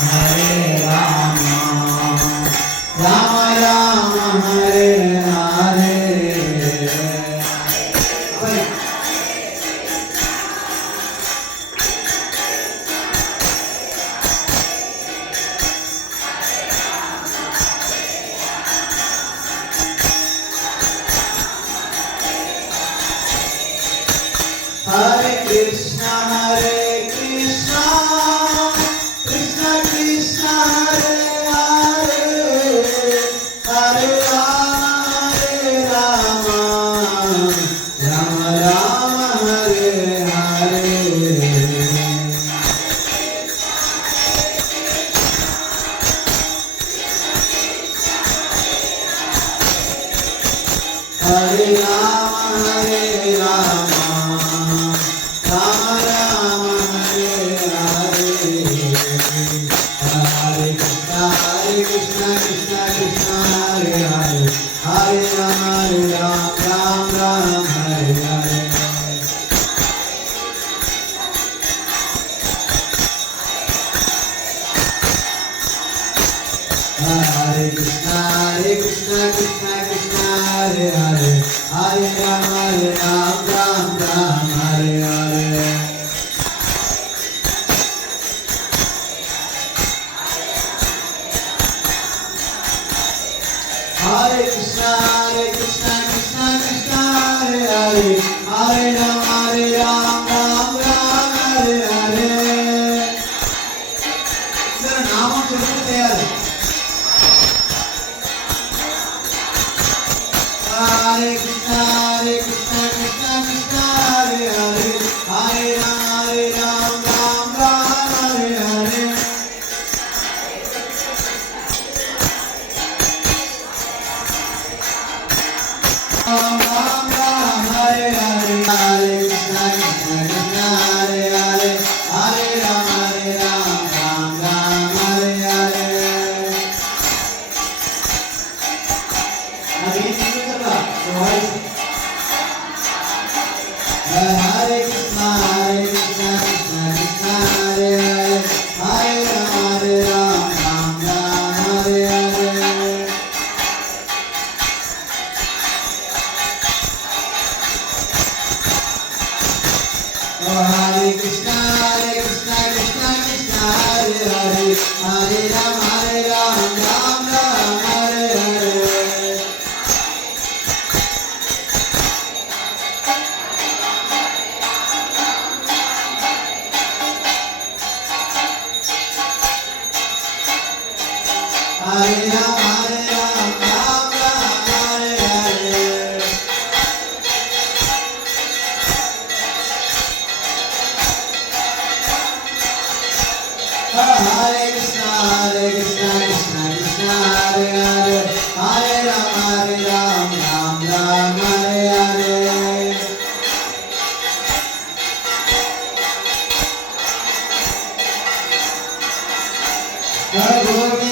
Hare Rama, Rama Rama, Hare Hare. Hare Krishna, Hare Krishna, Krishna Krishna, Hare Hare, Hare Rama, Hare Rama, Rama Rama, Hare Hare. Hare Rama, Hare Rama, Rama Rama, Hare Hare. Hare Krishna, Krishna Krishna, Hare Hare, Hare Rama, Ram Ram, Hare Hare. Hare Krishna, Krishna Krishna, Hare Hare, Hare Rama, Ram Ram, Hare Hare. Hare Krishna, Krishna Krishna, Hare Hare, Hare Rama, Ram Ram, Hare Hare. मेरा नाम चलते तैयार है. Hare Krishna, Krishna Krishna, Hare Hare, Hare Ram, Ram Ram, Hare Hare. Ram Ram, Hare Hare, Hare Krishna, Krishna Krishna, Hare Hare, Hare Ram, Ram Ram, Hare Hare. Hare Krishna, Hare Krishna, Krishna Krishna, Hare Hare, Hare Ram, Ram Ram, Hare Hare. Hare Krishna, Krishna Krishna, Hare Hare, Hare Ram, Ram Ram, Hare Hare. Hare Ram, Ram Ram, Hare Hare. Hare Krishna, Krishna Krishna, Hare Hare, Hare Ram, Ram Ram, Hare Hare. Hare